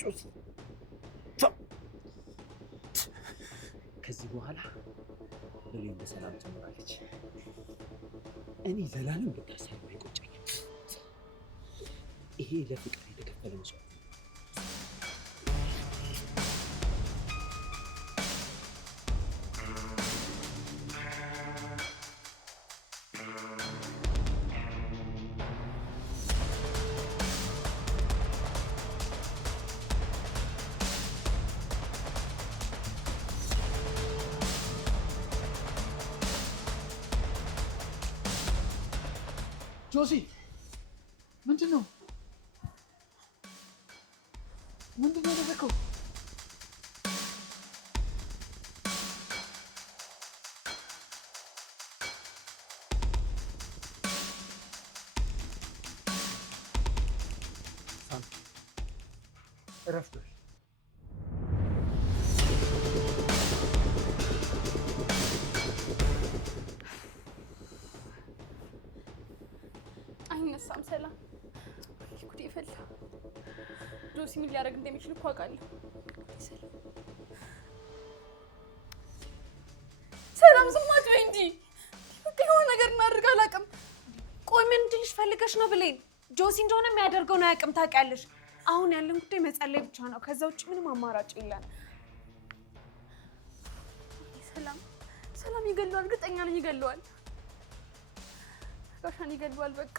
ጆሲ ከዚህ በኋላ ብሌን በሰላም ትኖራለች። እኔ ዘላለም ብታሰር አይቆጨኝም። ይሄ ለፍቅር የተከፈለ መስዋዕት። ጆሲ ምንድን ነው ያደረከው? እረፍቶሽ አይነሳም። ሰላም ጉዴ ፈላ። ጆሲ ምን ሊያደርግ እንደሚችል እኮ አውቃለሁ። ሰላም ዝም አትበይ እንጂ በቃ የሆነ ነገር እናድርግ። አላውቅም። ቆይ ምን እንድልሽ ፈልገሽ ነው ብሌን? ጆሲ እንደሆነ የሚያደርገውን አያውቅም ታውቂያለሽ። አሁን ያለን ጉዳይ መጸለይ ብቻ ነው። ከዛ ውጭ ምንም አማራጭ የለን። ሰላም ይገለዋል። እርግጠኛ ነኝ ይገለዋል። ጋሻን ይገለዋል። በቃ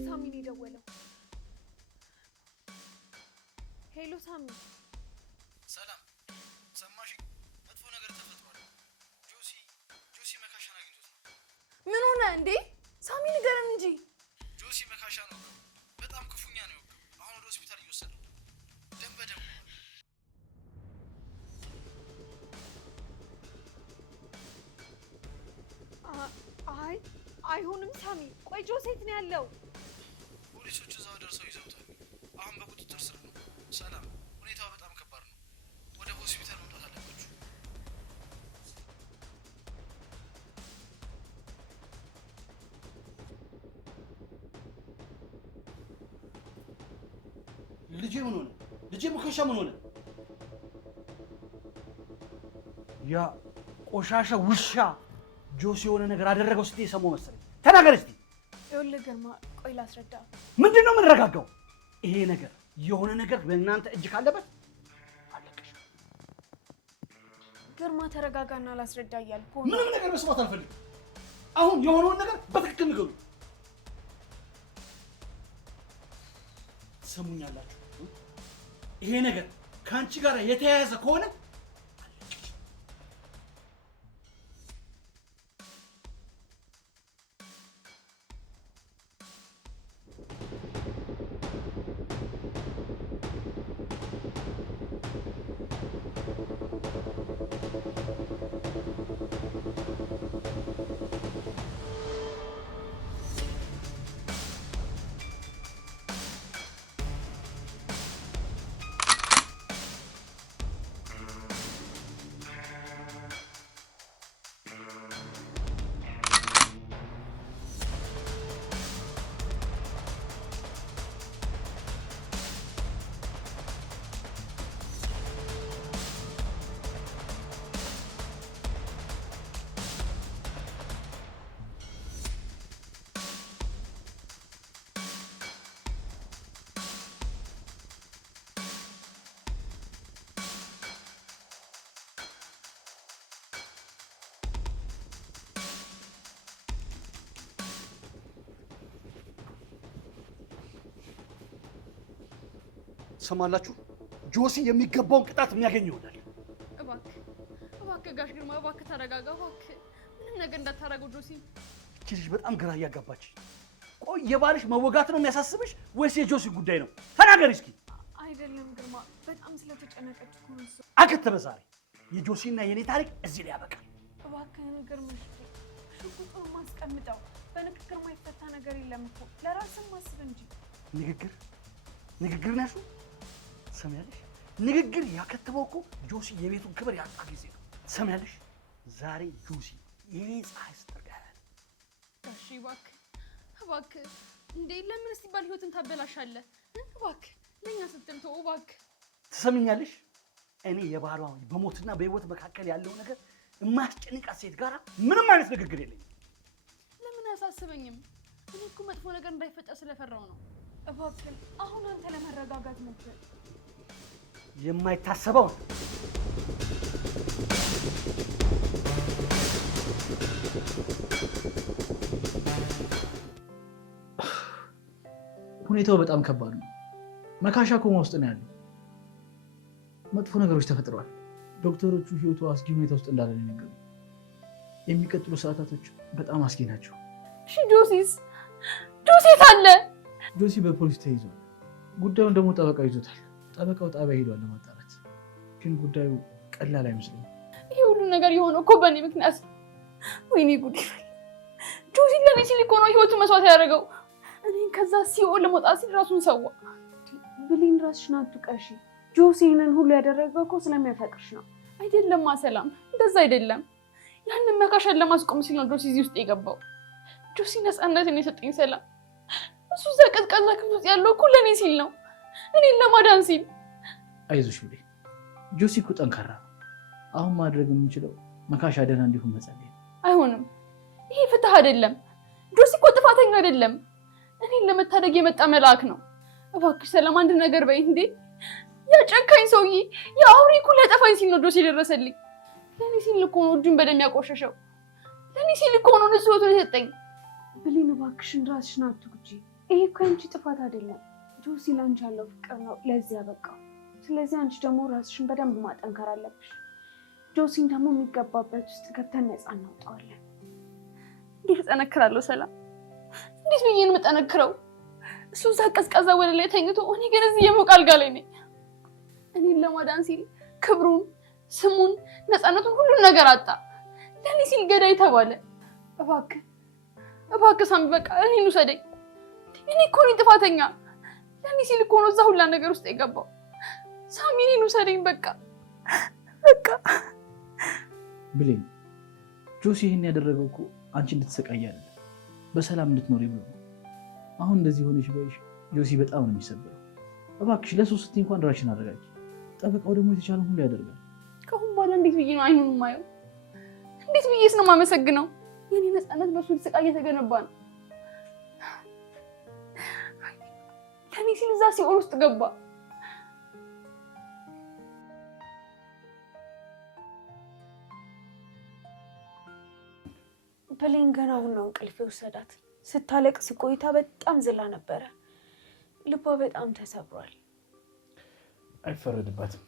ሳሚ ነው የደወለው። ሄሎ ሳሚ። ሰላም ሰማሽኝ? መጥፎ ነገር ተፈጥሯል። ጆሲ መካሻን አግኝቶት ነው። ምን ሆነ እንዴ? ሳሚ ንገረን እንጂ። ጆሲ መካሻ ነው፣ በጣም ክፉኛ ነው። አሁን ወደ ሆስፒታል እየወሰደው ደም በደም። አይሆንም ሳሚ። ቆይ ጆሲ የት ነው ያለው? ፖሊሶች እዛው ደርሰው ይዘውታል። አሁን በቁጥጥር ስር ነው። ሰላም ሁኔታው በጣም ከባድ ነው። ወደ ሆስፒታል መምጣት አለባችሁ። ልጄ ምን ሆነ? ልጄ መካሻ ምን ሆነ? ያ ቆሻሻ ውሻ ጆሲ የሆነ ነገር አደረገው ስትይ የሰማው መሰለኝ። ተናገር እስቲ። ይኸውልህ ግርማ፣ ቆይ ላስረዳ። ምንድን ነው የምንረጋጋው? ይሄ ነገር የሆነ ነገር በእናንተ እጅ ካለበት አለቀሽ። ግርማ ተረጋጋና ላስረዳ እያልኩ ምንም ነገር መስማት አልፈልግም። አሁን የሆነውን ነገር በትክክል ንገሩ። ሰሙኛላችሁ? ይሄ ነገር ከአንቺ ጋር የተያያዘ ከሆነ ሰማላችሁ? ጆሲ የሚገባውን ቅጣት የሚያገኝ ይሆናል። እባክህ ጋሽ ግርማ፣ እባክህ ተረጋጋ። እባክህ ምንም ነገር እንዳታረገው ጆሲ። እቺ ልጅ በጣም ግራ እያጋባች። ቆይ የባልሽ መወጋት ነው የሚያሳስብሽ ወይስ የጆሲ ጉዳይ ነው? ተናገሪ እስኪ። አይደለም ግርማ፣ በጣም ስለተጨነቀች እኮ ነው እሱ። አከተበ ዛሬ የጆሲና የኔ ታሪክ እዚህ ላይ ያበቃል። እባክህን ግርምሽ፣ ሽጉጡን ማስቀምጠው። በንግግር ማይፈታ ነገር የለም እኮ። ለራስም ማስብ እንጂ። ንግግር ነሽ? ሰማያለሽ? ንግግር ያከተበው እኮ ጆሲ የቤቱን ክብር ያጣ ጊዜ ነው። ሰማያለሽ? ዛሬ ጆሲ የኔ ፀሐይ ስትጠርጋለ እባክህ እንዴ ለምን ሲባል ህይወትን ታበላሻለህ? እባክህ ለኛ ስትል ተው እባክህ። ትሰሚኛለሽ? እኔ የባህሯ በሞትና በህይወት መካከል ያለው ነገር የማያስጨንቃት ሴት ጋራ ምንም አይነት ንግግር የለኝም። ለምን አያሳስበኝም? እኔ እኮ መጥፎ ነገር እንዳይፈጠር ስለፈራው ነው። እባክህ አሁን አንተ ለመረጋጋት ሞክር። የማይታሰበው ሁኔታው በጣም ከባድ ነው። መካሻ ኮማ ውስጥ ነው ያለው። መጥፎ ነገሮች ተፈጥረዋል። ዶክተሮቹ ህይወቱ አስጊ ሁኔታ ውስጥ እንዳለ ነው የሚነገረው። የሚቀጥሉ ሰዓታቶች በጣም አስጊ ናቸው። እሺ ጆሲስ አለ? ጆሲ በፖሊስ ተይዟል። ጉዳዩን ደግሞ ጠበቃው ይዞታል። ጠበቃው ጣቢያ ሄዷል ለማጣራት። ግን ጉዳዩ ቀላል አይመስልም። ይሄ ሁሉ ነገር የሆነው እኮ በእኔ ምክንያት። ወይኔ ጉድ! ጆሲ ለኔ ሲል እኮ ነው ህይወቱ መስዋዕት ያደረገው። እኔን ከዛ ሲኦል ለመውጣት ሲል ራሱን ሰዋ። ብሌን ራስሽን አትውቀሺ። ጆሲ ይሄንን ሁሉ ያደረገው እኮ ስለሚያፈቅርሽ ነው። አይደለም ሰላም፣ እንደዛ አይደለም። ያንን መካሻን ለማስቆም ሲል ነው ጆሲ እዚህ ውስጥ የገባው። ጆሲ ነፃነትን የሰጠኝ ሰላም። እሱ እዛ ቀዝቃዛ ክፍል ውስጥ ያለው እኮ ለእኔ ሲል ነው፣ እኔን ለማዳን ሲል። አይዞሽ ብሌን፣ ጆሲ እኮ ጠንካራ ነው። አሁን ማድረግ የምንችለው መካሻ ደህና እንዲሁም መጸለይ። አይሆንም፣ ይሄ ፍትህ አይደለም። ጆሲ እኮ ጥፋተኛ አይደለም። እኔን ለመታደግ የመጣ መልአክ ነው። እባክሽ ሰላም አንድ ነገር በይ። እንዴ ያ ጨካኝ ሰውዬ የአውሬ እኮ ሊያጠፋኝ ሲል ነው ጆሲ የደረሰልኝ። ለእኔ ሲል እኮ ነው እጁን በደም ያቆሸሸው። ለእኔ ሲል እኮ ነው ንጹህ ህይወቱን የሰጠኝ። ብሌን እባክሽን ራስሽን አትጉጂ። ይሄ እኮ አንቺ ጥፋት አይደለም። ጆሲ ላንቺ ያለው ፍቅር ነው ለዚህ ያበቃው። ስለዚህ አንቺ ደግሞ ራስሽን በደንብ ማጠንከር አለብሽ። ጆሲን ደግሞ የሚገባበት ውስጥ ገብተን ነፃ እናውጣዋለን። እንዴት እጠነክራለሁ ሰላም? እንዴት ብዬ ነው የምጠነክረው? እሱ እዛ ቀዝቃዛ ወደ ላይ ተኝቶ እኔ ግን እዚህ የሞቀ አልጋ ላይ ነኝ። እኔን ለማዳን ሲል ክብሩን፣ ስሙን፣ ነፃነቱን ሁሉን ነገር አጣ። ለእኔ ሲል ገዳይ ተባለ። እባክህ ሳሚ በቃ እኔን ውሰደኝ። እኔ እኮ ነኝ ጥፋተኛ። ለእኔ ሲል እኮ ነው እዛ ሁላ ነገር ውስጥ የገባው። ሳሚ እኔን ውሰደኝ በቃ። ብሌን፣ ጆሲ ይህን ያደረገው እኮ አንቺ እንድትሰቃይ አይደለም፣ በሰላም እንድትኖሪ ብሎ ነው። አሁን እንደዚህ ሆነሽ በይሽ ጆሲ በጣም ነው የሚሰበረው። እባክሽ ለሶስት ስትይ እንኳን ራስሽን አረጋጊ። ጠበቃው ደግሞ የተቻለ ሁሉ ያደርጋል። ከአሁን በኋላ እንዴት ብዬ ነው አይኑን የማየው? እንዴት ብዬስ ነው የማመሰግነው? የኔ ነፃነት በሱ ስቃይ እየተገነባ ነው። ለእኔ ሲል እዛ ሲኦል ውስጥ ገባ። ብሌን ገና አሁን ነው እንቅልፍ የወሰዳት። ስታለቅስ ቆይታ በጣም ዝላ ነበረ። ልቧ በጣም ተሰብሯል። አይፈረድባትም።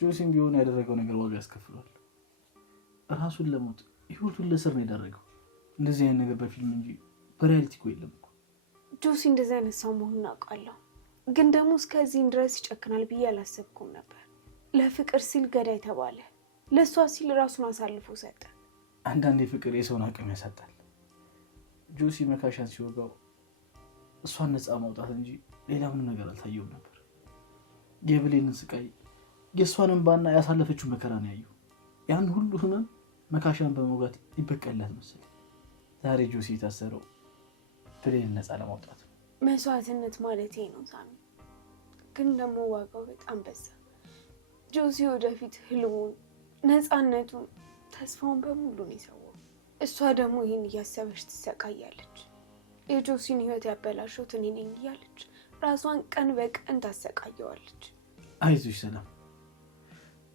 ጆሲም ቢሆን ያደረገው ነገር ዋጋ ያስከፍሏል። ራሱን ለሞት ህይወቱን ለስር ነው የዳረገው። እንደዚህ አይነት ነገር በፊልም እንጂ በሪያሊቲ እኮ የለም እኮ። ጆሲ እንደዚህ አይነት ሰው መሆኑን አውቃለሁ፣ ግን ደግሞ እስከዚህም ድረስ ይጨክናል ብዬ አላሰብኩም ነበር። ለፍቅር ሲል ገዳይ ተባለ። ለእሷ ሲል ራሱን አሳልፎ ሰጠ። አንዳንዴ ፍቅር የሰውን አቅም ያሳጣል። ጆሲ መካሻን ሲወጋው እሷን ነፃ ማውጣት እንጂ ሌላ ምንም ነገር አልታየውም ነበር። የብሌንን ስቃይ፣ የእሷን እንባና ያሳለፈችው መከራ ነው ያየው። ያን ሁሉ ህመም መካሻን በመውጋት ይበቀላት መሰለኝ። ዛሬ ጆሲ የታሰረው ብሌንን ነፃ ለማውጣት ነው። መስዋዕትነት ማለት ነው ሳሚ፣ ግን ደግሞ ዋጋው በጣም በዛ። ጆሲ ወደፊት ህልሙን፣ ነፃነቱን፣ ተስፋውን በሙሉ ነው የሰዋው። እሷ ደግሞ ይህን እያሰበች ትሰቃያለች። የጆሲን ህይወት ያበላሸሁት እኔ ነኝ እያለች ራሷን ቀን በቀን ታሰቃየዋለች። አይዞሽ ሰላም፣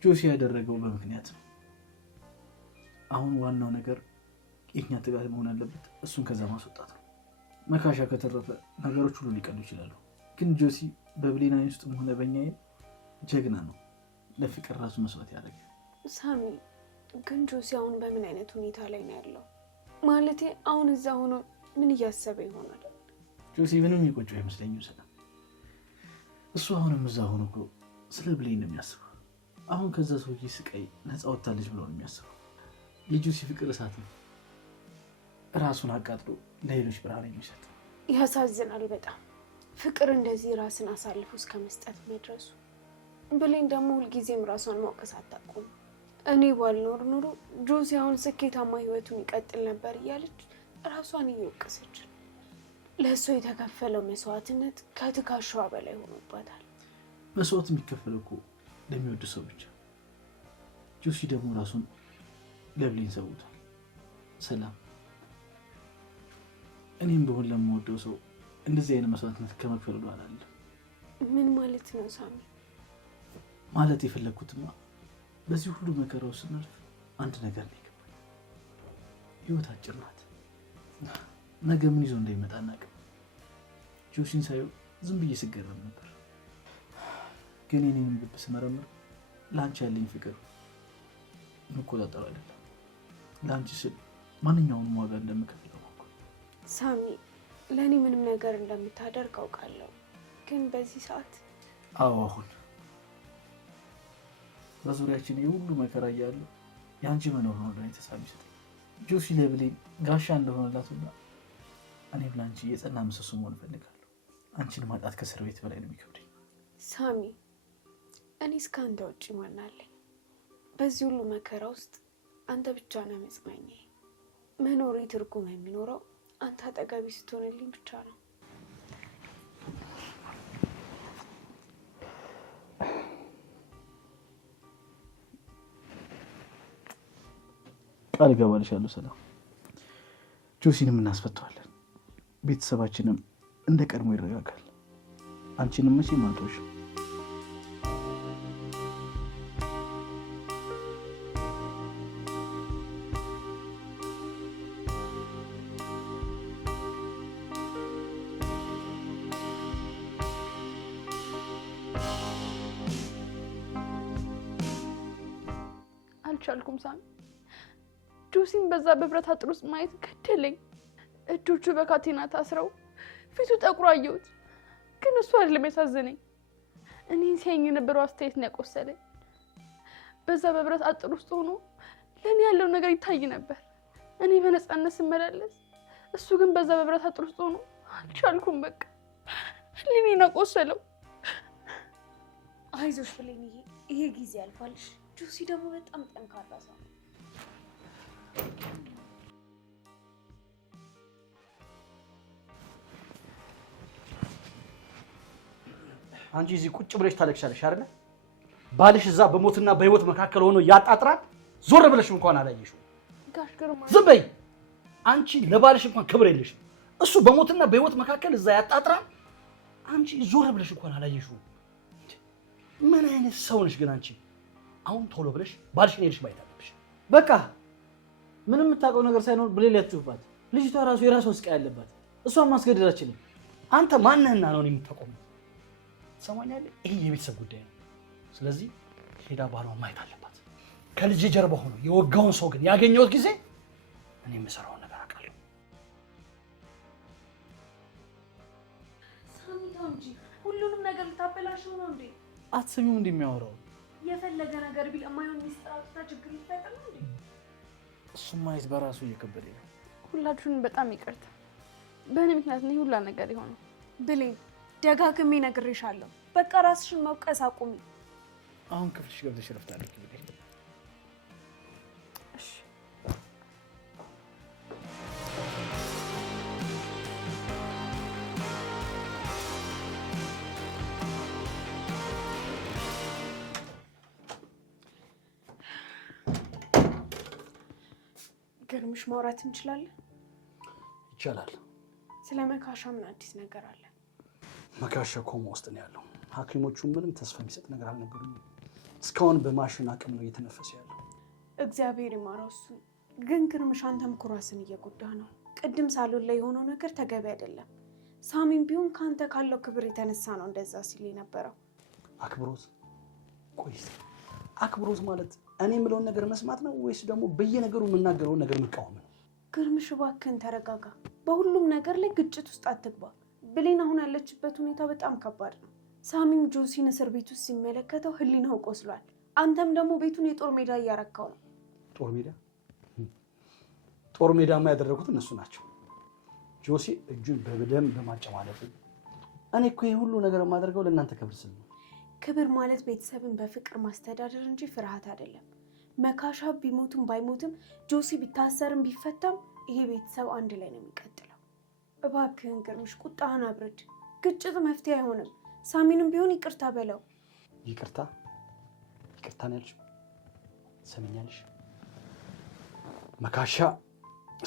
ጆሲ ያደረገው በምክንያት ነው። አሁን ዋናው ነገር የኛ ትጋት መሆን ያለበት እሱን ከዛ ማስወጣት ነው። መካሻ ከተረፈ ነገሮች ሁሉ ሊቀሉ ይችላሉ። ግን ጆሲ በብሌን ዓይን ውስጥም ሆነ በእኛ ዓይን ጀግና ነው። ለፍቅር ራሱ መስዋዕት ያደረገ። ሳሚ ግን ጆሲ አሁን በምን አይነት ሁኔታ ላይ ነው ያለው? ማለቴ አሁን እዛ ሆኖ ምን እያሰበ ይሆናል? ጆሲ ምንም ይቆጨው አይመስለኝም ሰላም። እሱ አሁንም እዛ ሆኖ እኮ ስለ ብሌን ነው የሚያስበው። አሁን ከዛ ሰውዬ ስቃይ ነፃ ወጥታለች ብሎ ነው የሚያስበው። የጆሲ ፍቅር እሳት ነው፣ ራሱን አቃጥሎ ለሌሎች ብርሃን የሚሰጥ። ያሳዝናል በጣም ፍቅር እንደዚህ ራስን አሳልፎ እስከ መስጠት መድረሱ። ብሌን ደግሞ ሁልጊዜም ራሷን መውቀስ አታውቅም። እኔ ባልኖር ኑሮ ጆሲ አሁን ስኬታማ ህይወቱን ይቀጥል ነበር እያለች ራሷን እየወቀሰች ነው። ለእሷ የተከፈለው መስዋዕትነት ከትከሻዋ በላይ ሆኖባታል። መስዋዕት የሚከፈለው እኮ ለሚወድ ሰው ብቻ። ጆሲ ደግሞ ራሱን ለብሌን ሰውቷል። ሰላም፣ እኔም በሆን ለምወደው ሰው እንደዚህ አይነት መስዋዕትነት ከመክፈል ወደ ኋላ አለ። ምን ማለት ነው ሳሚ? ማለት የፈለግኩትማ በዚህ ሁሉ መከራ ውስጥ ስናልፍ አንድ ነገር ነው የገባኝ። ህይወት አጭር ናት። ነገ ምን ይዞ እንደሚመጣ አናውቅም። ጆሲን ሳየው ዝም ብዬ ስገረም ነበር። ግን የኔንም ልብ ስመረምር ለአንቺ ያለኝ ፍቅር መቆጣጠር አይደለም። ለአንቺ ስል ማንኛውንም ዋጋ እንደምከፍል አውቃለሁ። ሳሚ፣ ለእኔ ምንም ነገር እንደምታደርግ አውቃለሁ። ግን በዚህ ሰዓት አዎ፣ አሁን በዙሪያችን የሁሉ መከራ እያለ የአንቺ መኖር ነው ለእኔ ተስፋ የሚሰጠኝ። ጆሲ ለብሌን ጋሻ እንደሆነላትና እኔም ለአንቺ የጸና ምሰሶ መሆን እፈልጋለሁ። አንቺን ማጣት ከእስር ቤት በላይ ነው የሚከብደኝ። ሳሚ፣ እኔ እስከ አንተ ውጭ ማን አለኝ? በዚህ ሁሉ መከራ ውስጥ አንተ ብቻ ነህ መጽናኛዬ። መኖሬ ትርጉም የሚኖረው አንተ አጠገቤ ስትሆንልኝ ብቻ ነው። ቃል እገባልሻለሁ ሰላም፣ ጆሲንም እናስፈተዋለን። ቤተሰባችንም እንደ ቀድሞ ይረጋጋል። አንቺንም መቼም አልተውሽም። አልቻልኩም ሳሚ። ጆሲን በዛ በብረት አጥር ውስጥ ማየት ገደለኝ። እጆቹ በካቴና ታስረው ፊቱ ጠቁሮ አየሁት። ግን እሱ አይደለም ያሳዘነኝ፣ እኔን ሲያየኝ የነበረው አስተያየት ነው ያቆሰለኝ። በዛ በብረት አጥር ውስጥ ሆኖ ለእኔ ያለው ነገር ይታይ ነበር። እኔ በነፃነት ስመላለስ፣ እሱ ግን በዛ በብረት አጥር ውስጥ ሆኖ አልቻልኩም። በቃ ህሊኔን አቆሰለው። አይዞሽ ብሌንዬ፣ ይሄ ጊዜ ያልፋልሽ። ጆሲ ደግሞ በጣም ጠንካራ ሰው ነው። አንቺ እዚህ ቁጭ ብለሽ ታለቅሻለሽ አይደለ? ባልሽ እዛ በሞትና በህይወት መካከል ሆኖ ያጣጥራል። ዞር ብለሽ እንኳን አላየሽው። ጋሽ ግርማ፣ ዝም በይ አንቺ። ለባልሽ እንኳን ክብር የለሽም። እሱ በሞትና በህይወት መካከል እዛ ያጣጥራል። አንቺ ዞር ብለሽ እንኳን አላየሽው። ምን አይነት ሰው ነሽ ግን አንቺ? አሁን ቶሎ ብለሽ ባልሽን ሄድሽ ማየት አለብሽ። በቃ ምንም የምታውቀው ነገር ሳይኖር ብሌን ያትጩባት። ልጅቷ ራሱ የራሷ ስቃይ ያለባት፣ እሷን ማስገደድ አልችልም። አንተ ማንህና ነው የምታቆመው? ትሰማኛለህ? ይሄ የቤተሰብ ጉዳይ ነው። ስለዚህ ሄዳ ባሏን ማየት አለባት። ከልጅ ጀርባ ሆኖ የወጋውን ሰው ግን ያገኘሁት ጊዜ እኔ የምሰራውን ነገር አውቃለሁ። ሳሚ ተው እንጂ፣ ሁሉንም ነገር ልታበላሽው ነው እንዴ? አትሰሚውም እንደሚያወራው? የፈለገ ነገር ቢል የማይሆን ሚስጥር አውጥታ ችግር ሊፈጠር ነው እንዴ? እሱም ማየት በራሱ እየከበደኝ ነው። ሁላችሁንም በጣም ይቅርታ። በእኔ ምክንያት ነው ሁላ ነገር የሆነው። ብሌን፣ ደጋግሜ ነግሬሻለሁ። በቃ ራስሽን መውቀስ አቁሚ። አሁን ክፍልሽ ገብተሽ ረፍት አድርጊ ብሌን። እሺ። ግርምሽ፣ ማውራት እንችላለን? ይቻላል። ስለ መካሻ ምን አዲስ ነገር አለ? መካሻ ኮማ ውስጥ ነው ያለው። ሐኪሞቹ ምንም ተስፋ የሚሰጥ ነገር አልነበሩም። እስካሁን በማሽን አቅም ነው እየተነፈሰ ያለው። እግዚአብሔር ይማረው እሱ። ግን ግርምሽ፣ አንተም ኩራስን እየጎዳ ነው። ቅድም ሳሎን ላይ የሆነው ነገር ተገቢ አይደለም። ሳሚም ቢሆን ከአንተ ካለው ክብር የተነሳ ነው እንደዛ ሲል የነበረው። አክብሮት? ቆይ አክብሮት ማለት እኔ የምለውን ነገር መስማት ነው ወይስ ደግሞ በየነገሩ የምናገረውን ነገር መቃወም ነው? ግርምሽ፣ እባክህን ተረጋጋ። በሁሉም ነገር ላይ ግጭት ውስጥ አትግባ። ብሌን አሁን ያለችበት ሁኔታ በጣም ከባድ ነው። ሳሚም ጆሲን እስር ቤት ውስጥ ሲመለከተው ህሊናው ቆስሏል። አንተም ደግሞ ቤቱን የጦር ሜዳ እያረካው ነው። ጦር ሜዳ? ጦር ሜዳማ ያደረጉት እነሱ ናቸው። ጆሲ እጁን በደም በማጨማለፍ። እኔ እኮ ይሄ ሁሉ ነገር የማደርገው ለእናንተ ክብር ስል ነው። ክብር ማለት ቤተሰብን በፍቅር ማስተዳደር እንጂ ፍርሃት አይደለም። መካሻ ቢሞትም ባይሞትም፣ ጆሲ ቢታሰርም ቢፈታም ይሄ ቤተሰብ አንድ ላይ ነው የሚቀጥለው። እባክህን ግርምሽ ቁጣህን አብርድ። ግጭት መፍትሄ አይሆንም። ሳሚንም ቢሆን ይቅርታ በለው። ይቅርታ ነው ያልሽው? ሰምኛለሽ? መካሻ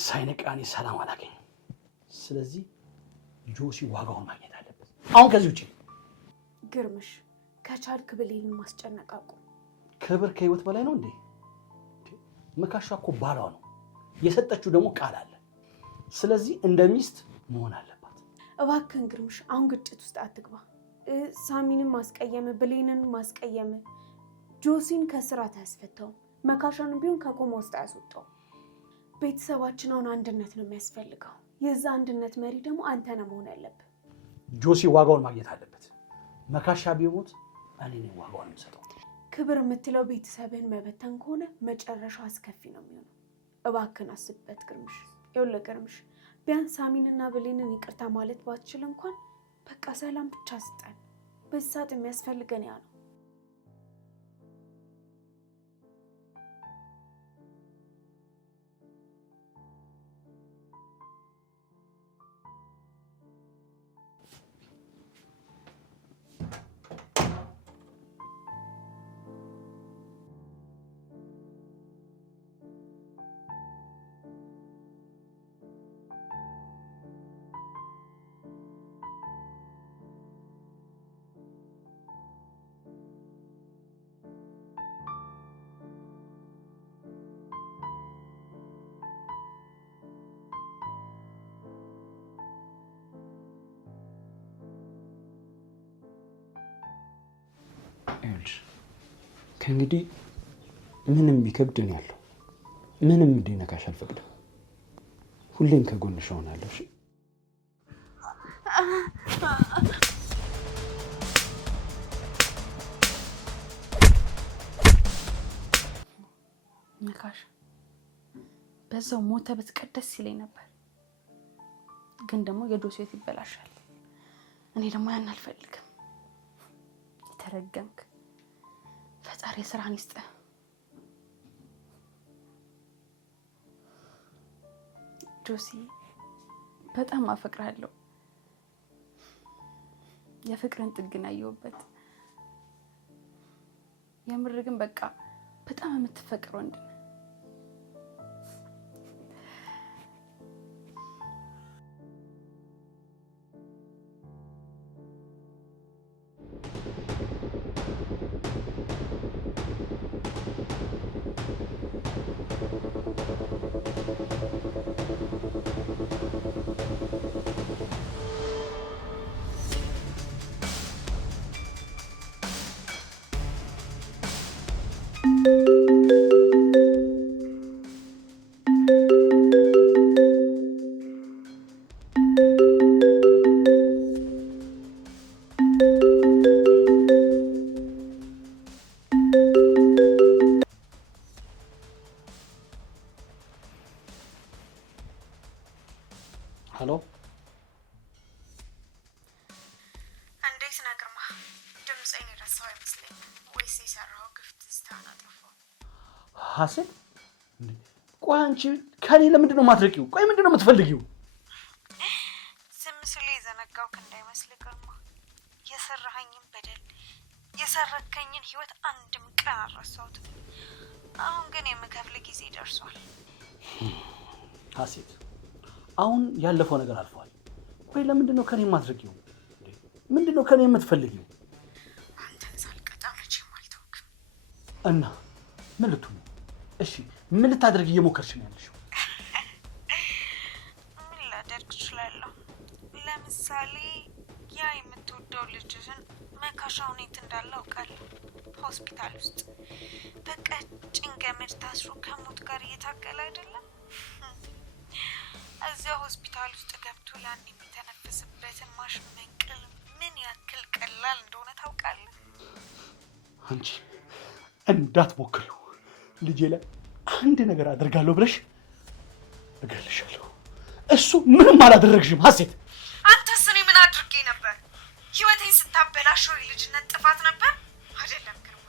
ሳይነቃኔ ሰላም አላገኝም። ስለዚህ ጆሲ ዋጋውን ማግኘት አለበት። አሁን ከዚህ ውጪ ግርምሽ ከቻልክ ብሌንን ማስጨነቅ አቁም። ክብር ከህይወት በላይ ነው እንዴ? መካሻ እኮ ባሏ ነው፣ የሰጠችው ደግሞ ቃል አለ። ስለዚህ እንደ ሚስት መሆን አለባት። እባክህን ግርምሽ አሁን ግጭት ውስጥ አትግባ። ሳሚንም ማስቀየም ብሌንን ማስቀየም ጆሲን ከስራ አያስፈታውም። መካሻንም ቢሆን ከኮማ ውስጥ አያስወጣውም። ቤተሰባችን አሁን አንድነት ነው የሚያስፈልገው። የዛ አንድነት መሪ ደግሞ አንተ ነህ መሆን ያለብህ። ጆሲ ዋጋውን ማግኘት አለበት። መካሻ ቢሞት እኔ ነኝ ዋጋውን የምሰጠው። ክብር የምትለው ቤተሰብህን መበተን ከሆነ መጨረሻው አስከፊ ነው የሚሆነው። እባክህን አስብበት ግርምሽ። ይኸውልህ ግርምሽ ቢያንስ ሳሚንና ብሌንን ይቅርታ ማለት ባትችል እንኳን በቃ ሰላም ብቻ ስጠን። በዚህ ሰዓት የሚያስፈልገን ያ ነው። ከእንግዲህ ምንም ቢከብድ ነው ያለው። ምንም እንዲነካሽ አልፈቅድም። ሁሌም ከጎንሽ እሆናለሁ። እሺ? ነካሽ በዛው ሞተ ብትቀር ደስ ይለኝ ነበር፣ ግን ደግሞ የጆሲ ሕይወት ይበላሻል። እኔ ደግሞ ያን አልፈልግም። የተረገምክ ፈጣሪ ስራህን ይስጥህ። ጆሲ በጣም አፈቅርሃለሁ። የፍቅርን ጥግን አየሁበት። የምር ግን በቃ በጣም የምትፈቅር ወንድ ነህ። ሄሎ፣ እንዴት ነህ ግርማ? ድምፄን የረሳው አይመስለኝም ወይስ የሰራኸው ግፍት ስታና ጠፋው? ሀሴት፣ ቆይ አንቺ ከኔ ለምንድን ነው የማትርቂው? ቆይ ምንድን ነው የምትፈልጊው? ዝም ስል የዘነጋውክ እንዳይመስልህ ግርማ። የሰራኸኝን በደል የሰረከኝን ህይወት አንድም ቀን አልረሳሁትም። አሁን ግን የምከፍል ጊዜ ደርሷል። ሀሴት፣ አሁን ያለፈው ነገር አልፏል። ቆይ ለምንድን ነው ከኔ የማትርቂው? ምንድን ነው ከኔ የምትፈልጊው? አንተን ሳልቀጣ መቼም አልተውክም። እና ምን ልትሆኚ? እሺ ምን ልታደርጊ እየሞከርሽ ነው ያለሽው? ምን ላደርግ እችላለሁ? ለምሳሌ ያ የምትወደው ልጅህን መካሻ ሁኔታ እንዳለ አውቃለሁ። ሆስፒታል ውስጥ በቀጭን ገመድ ታስሮ ከሞት ጋር እየታገለ አይደለም? እዚያ ሆስፒታል ውስጥ ገብቶ ያን የሚተነፍስበትን ማሽን መንቀል ምን ያክል ቀላል እንደሆነ ታውቃለህ? አንቺ እንዳትሞክሪው። ልጄ ላይ አንድ ነገር አደርጋለሁ ብለሽ እገልሻለሁ። እሱ ምንም አላደረግሽም ሀሴት። አንተስ እኔ ምን አድርጌ ነበር? ህይወቴን ስታበላሸው የልጅነት ጥፋት ነበር አይደለም ግርማ?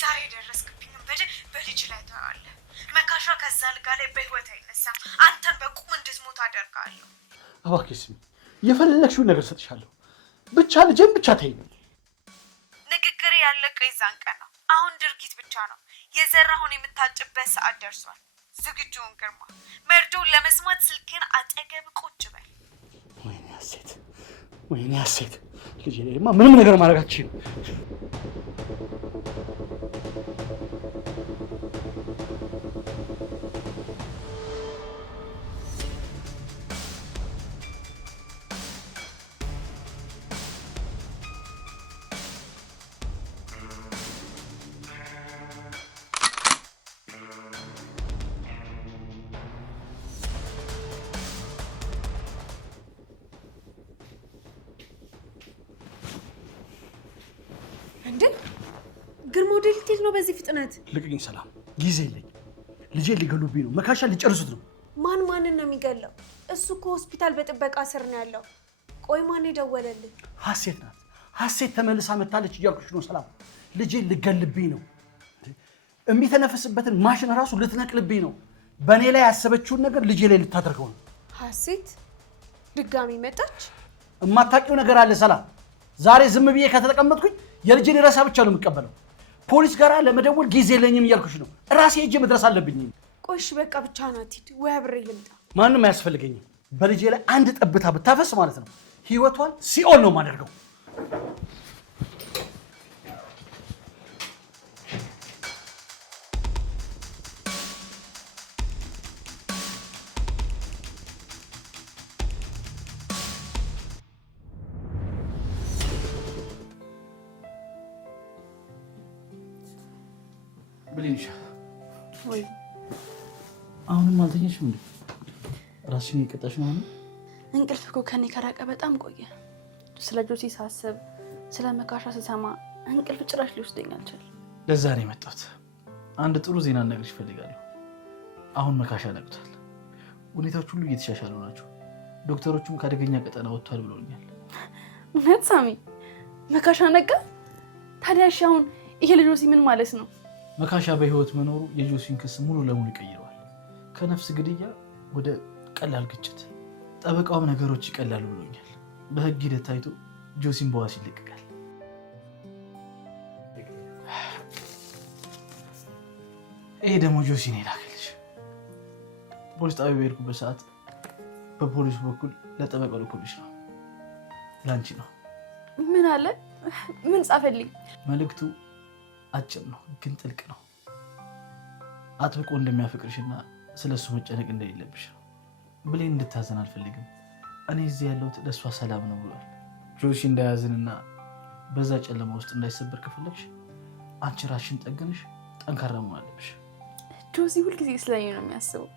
ዛሬ የደረስክብኝም ካበደ በልጅ ላይ ታዋለህ። መካሻ ከዛ አልጋ ላይ በህይወት አይነሳም። አንተም በቁም እንድትሞት አደርጋለሁ። እባክሽ ስሚ፣ የፈለግሽውን ነገር ሰጥሻለሁ። ብቻ ልጄን ብቻ ተይኝ። ንግግር ያለቀው የዛን ቀን ነው። አሁን ድርጊት ብቻ ነው። የዘራሁን የምታጭበት ሰዓት ደርሷል። ዝግጁውን ግርማ፣ መርዶውን ለመስማት ስልክን አጠገብ ቁጭ በል። ወይኔ ሀሴት፣ ልጄ ላይማ ምንም ነገር ማድረግ አትችይም። እንዴ ግርማ ወደ ልትሄድ ነው በዚህ ፍጥነት? ልቅኝ ሰላም፣ ጊዜ የለኝም። ልጄን ሊገሉብኝ ነው። መካሻ ሊጨርሱት ነው። ማንን ነው የሚገለው? እሱ እኮ ሆስፒታል በጥበቃ ስር ነው ያለው። ቆይ ማን የደወለልህ? ሀሴት ናት። ሀሴት ተመልሳ መታለች እያልኩሽ ነው ሰላም። ልጄን ልገልብኝ ነው። የሚተነፍስበትን ማሽን ራሱ ልትነቅልብኝ ነው። በእኔ ላይ ያሰበችውን ነገር ልጄ ላይ ልታደርገው ነው። ሀሴት ድጋሚ መጣች? የማታውቂው ነገር አለ ሰላም። ዛሬ ዝም ብዬ ከተቀመጥኩኝ የልጄን ሬሳ ብቻ ነው የምቀበለው። ፖሊስ ጋር ለመደወል ጊዜ የለኝም እያልኩሽ ነው። ራሴ ሄጄ መድረስ አለብኝ። ቆይሽ በቃ ብቻ ናት። ሂድ ወይ አብሬ ልምጣ። ማንም አያስፈልገኝም። በልጄ ላይ አንድ ጠብታ ብታፈስ ማለት ነው ህይወቷን ሲኦል ነው የማደርገው። ብሌንሻ ወይ አሁንም አልተኛሽም እንዴ? ራስሽን እየቀጣሽ ነው? እንቅልፍ እኮ ከኔ ከራቀ በጣም ቆየ። ስለ ጆሲ ሳስብ፣ ስለ መካሻ ስሰማ እንቅልፍ ጭራሽ ሊወስደኝ አልቻለም። ለዛ ነው የመጣሁት። አንድ ጥሩ ዜና ልነግርሽ እፈልጋለሁ። አሁን መካሻ ነቅቷል። ሁኔታዎች ሁሉ እየተሻሻሉ ናቸው። ዶክተሮቹም ከአደገኛ ቀጠና ወጥቷል ብለውኛል። እውነት ሳሚ? መካሻ ነቃ? ታዲያ እሺ አሁን ይሄ ለጆሲ ምን ማለት ነው? መካሻ በህይወት መኖሩ የጆሲን ክስ ሙሉ ለሙሉ ይቀይረዋል። ከነፍስ ግድያ ወደ ቀላል ግጭት። ጠበቃውም ነገሮች ይቀላሉ ብሎኛል። በህግ ሂደት ታይቶ ጆሲን በዋስ ይለቀቃል። ይሄ ደግሞ ጆሲን የላከልሽ። ፖሊስ ጣቢያ በሄድኩበት ሰዓት በፖሊሱ በኩል ለጠበቃው ልኮልሽ ነው። ላንቺ ነው። ምን አለ? ምን ጻፈልኝ? መልእክቱ አጭር ነው ግን ጥልቅ ነው። አጥብቆ እንደሚያፈቅርሽና ስለሱ መጨነቅ እንደሌለብሽ ነው። ብሌን እንድታዘን አልፈልግም። እኔ እዚህ ያለሁት ለእሷ ሰላም ነው ብሏል። ጆሲ እንዳያዝንና በዛ ጨለማ ውስጥ እንዳይሰበር ከፈለግሽ አንቺ ራስሽን ጠግንሽ ጠንካራ መሆን አለብሽ። ጆሲ ሁልጊዜ ስለኔ ነው የሚያስበው።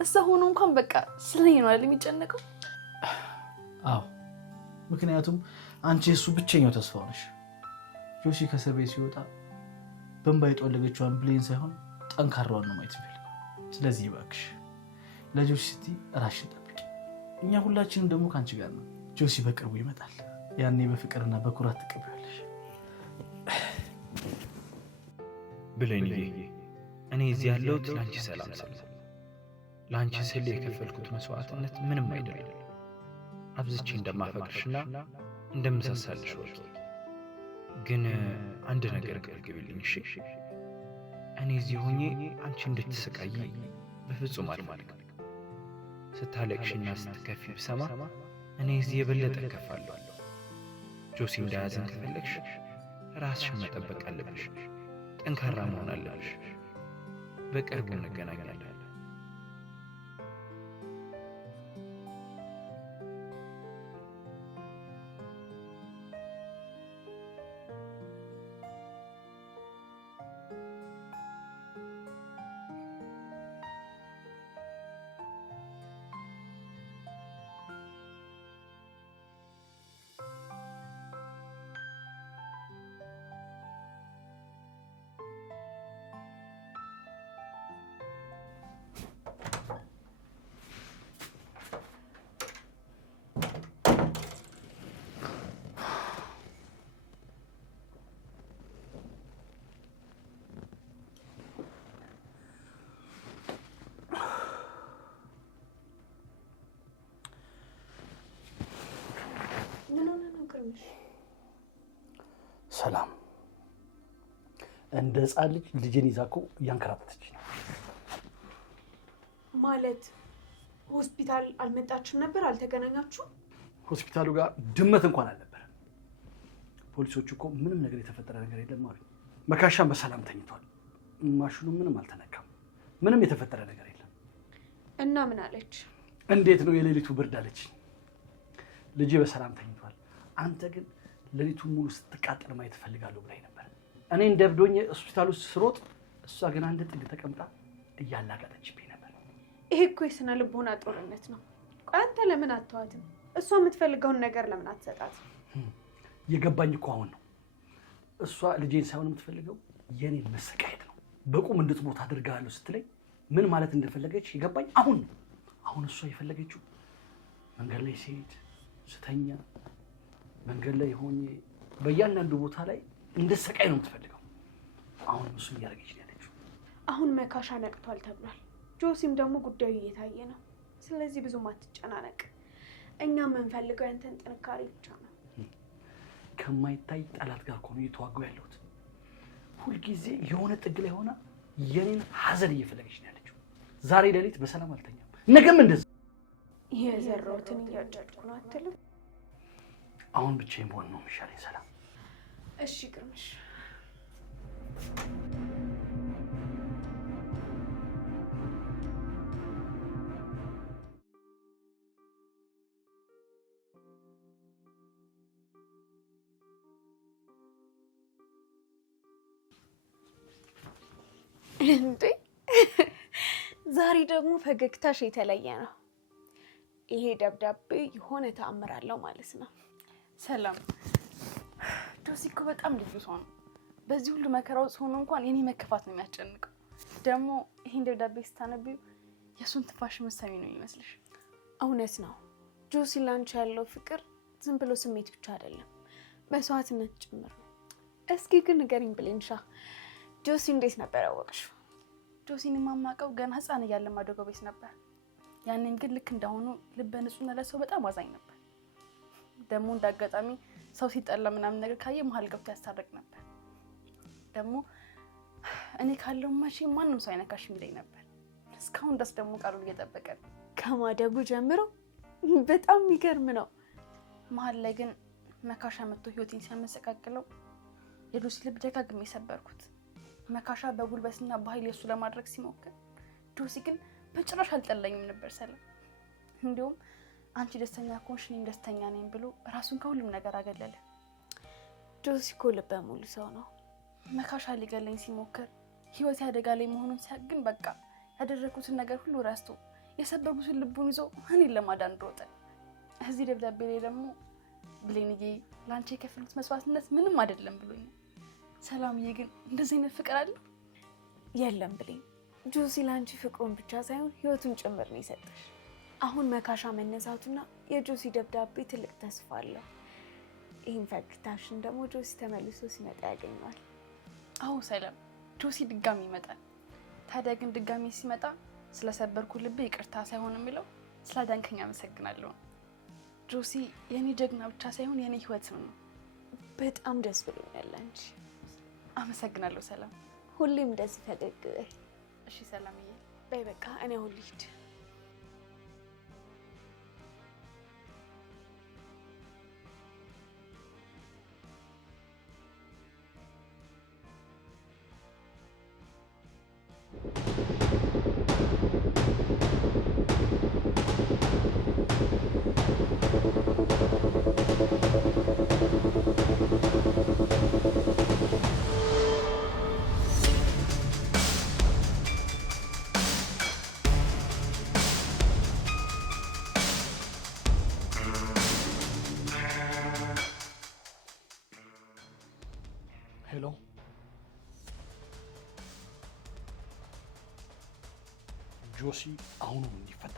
እሷ ሆኖ እንኳን በቃ ስለኔ ነው አይደል የሚጨነቀው? አዎ፣ ምክንያቱም አንቺ እሱ ብቸኛው ተስፋው ነሽ። ጆሲ ከእስር ቤት ሲወጣ በእንባ የጠወለገችዋን ብሌን ሳይሆን ጠንካራዋን ነው ማየት የሚፈልገው። ስለዚህ እባክሽ ለጆሲ ስትይ ራስሽን ጠብቂ። እኛ ሁላችንም ደግሞ ከአንቺ ጋር ነው። ጆሲ በቅርቡ ይመጣል። ያኔ በፍቅርና በኩራት ትቀበያለሽ። ብሌንዬ፣ እኔ እዚህ ያለሁት ለአንቺ ሰላም ስል፣ ለአንቺ ስል የከፈልኩት መስዋዕትነት ምንም አይደለም። አብዝቼ እንደማፈቅርሽና እንደምሳሳልሽ ወቂ። ግን አንድ ነገር ገልግብልኝ እሺ? እኔ እዚህ ሆኜ አንቺ እንድትሰቃይ በፍጹም አልፈልግም። ስታለቅሽና ስትከፊ ብሰማ እኔ እዚህ የበለጠ እከፋለሁ። ጆሲ እንዳያዝን ከፈለግሽ ራስሽን መጠበቅ አለብሽ። ጠንካራ መሆን አለብሽ። በቅርቡ እንገናኛለን። ሰላም እንደ ሕፃን ልጅ ልጄን ይዛ እኮ እያንከራተተች ነው። ማለት ሆስፒታል አልመጣችሁም ነበር? አልተገናኛችሁም? ሆስፒታሉ ጋር ድመት እንኳን አልነበረም። ፖሊሶቹ እኮ ምንም ነገር የተፈጠረ ነገር የለም አሉ። መካሻም በሰላም ተኝቷል። ማሽኑ ምንም አልተነካም። ምንም የተፈጠረ ነገር የለም። እና ምን አለች? እንዴት ነው የሌሊቱ ብርድ አለች። ልጄ በሰላም ተኝቷል። አንተ ግን ሌሊቱን ሙሉ ስትቃጠል ማየት እፈልጋለሁ ብላኝ ነበር። እኔ እንደብዶኝ ሆስፒታል ውስጥ ስሮጥ እሷ ግን አንድ ጥግ ተቀምጣ እያላጋጠችብኝ ነበር። ይሄ እኮ የስነ ልቦና ጦርነት ነው። ቆይ አንተ ለምን አትተዋትም? እሷ የምትፈልገውን ነገር ለምን አትሰጣትም? የገባኝ እኮ አሁን ነው። እሷ ልጄን ሳይሆን የምትፈልገው የኔን መሰቃየት ነው። በቁም እንድትሞት አድርጋለሁ ስትለኝ ምን ማለት እንደፈለገች የገባኝ አሁን ነው። አሁን እሷ የፈለገችው መንገድ ላይ ሲሄድ ስተኛ፣ መንገድ ላይ ሆኜ በእያንዳንዱ ቦታ ላይ እንድሰቃይ ነው የምትፈልገው። አሁን እሱ እያደረገች ነው ያለችው። አሁን መካሻ ነቅቷል ተብሏል። ጆሲም ደግሞ ጉዳዩ እየታየ ነው። ስለዚህ ብዙም አትጨናነቅ። እኛ የምንፈልገው ያንተን ጥንካሬ ብቻ ነው። ከማይታይ ጠላት ጋር እኮ ነው እየተዋጋሁ ያለሁት። ሁልጊዜ የሆነ ጥግ ላይ ሆና የኔን ሀዘን እየፈለገች ነው ያለችው። ዛሬ ሌሊት በሰላም አልተኛም፣ ነገም እንደዚህ። የዘራሁትን እያጨድኩ ነው አትልም? አሁን ብቻዬን ብሆን ነው የሚሻለኝ። ሰላም። እሺ ግርምሽ። እንዴ ዛሬ ደግሞ ፈገግታሽ የተለየ ነው። ይሄ ደብዳቤ የሆነ ተአምር አለው ማለት ነው። ሰላም ጆሲ እኮ በጣም ልዩ ሰው ነው። በዚህ ሁሉ መከራ ውስጥ ሆኖ እንኳን የኔ መከፋት ነው የሚያስጨንቀው። ደግሞ ይሄን ደብዳቤ ስታነቢው የእሱን ትንፋሽ መሰሚ ነው የሚመስልሽ። እውነት ነው። ጆሲ ላንቺ ያለው ፍቅር ዝም ብሎ ስሜት ብቻ አይደለም፣ መስዋዕትነት ጭምር ነው። እስኪ ግን ንገሪኝ ብሌንሻ፣ ጆሲ እንዴት ነበር ያወቅሽው? ጆሲን የማማቀው ገና ህፃን እያለ ማደጎ ቤት ነበር። ያንን ግን ልክ እንደሆኑ ልበ ንጹህ ለሰው በጣም አዛኝ ነበር። ደግሞ እንዳጋጣሚ ሰው ሲጠላ ምናምን ነገር ካየ መሀል ገብቶ ያስታርቅ ነበር። ደግሞ እኔ ካለው ማሽ ማንም ሰው አይነካሽ የሚለኝ ነበር። እስካሁን ድረስ ደግሞ ቃሉን እየጠበቀ ነው። ከማደጉ ጀምሮ በጣም የሚገርም ነው። መሀል ላይ ግን መካሻ መጥቶ ህይወቴን ሲያመሰቃቅለው የጆሲ ልብ ደጋግሜ ሰበርኩት። መካሻ በጉልበትና በኃይል የሱ ለማድረግ ሲሞክር ጆሲ ግን በጭራሽ አልጠላኝም ነበር። ሰላም እንዲሁም አንቺ ደስተኛ ከሆንሽ እኔም ደስተኛ ነኝ ብሎ ራሱን ከሁሉም ነገር አገለለ። ጆሲ እኮ ልበ ሙሉ ሰው ነው። መካሻ ሊገለኝ ሲሞክር ህይወት አደጋ ላይ መሆኑን ሲያውቅ ግን በቃ ያደረኩትን ነገር ሁሉ ረስቶ የሰበርኩትን ልቡን ይዞ እኔን ለማዳን ሮጠ። እዚህ ደብዳቤ ላይ ደግሞ ብሌንዬ ላንቺ የከፈልኩት መስዋዕትነት ምንም አይደለም ብሎኛል። ሰላምዬ ግን እንደዚህ አይነት ፍቅር አለ? የለም ብሌን፣ ጆሲ ላንቺ ፍቅሩን ብቻ ሳይሆን ህይወቱን ጭምር ነው የሰጠሽ። አሁን መካሻ መነሳቱና የጆሲ ደብዳቤ ትልቅ ተስፋ አለው። ይህን ፈገግታሽን ደግሞ ጆሲ ተመልሶ ሲመጣ ያገኘዋል። አዎ ሰላም፣ ጆሲ ድጋሚ ይመጣል። ታዲያ ግን ድጋሚ ሲመጣ ስለሰበርኩ ልብ ይቅርታ ሳይሆን የሚለው ስላዳንከኝ አመሰግናለሁ። ጆሲ የኔ ጀግና ብቻ ሳይሆን የኔ ህይወትም ነው። በጣም ደስ ብሎኛል አንቺ። አመሰግናለሁ ሰላም። ሁሌም እንደዚህ ፈገግ በይ። እሺ ሰላምዬ። በይ በቃ እኔ አሁን ልሂድ። ሄሎ፣ ጆሲ አሁኑን እንዲፈታ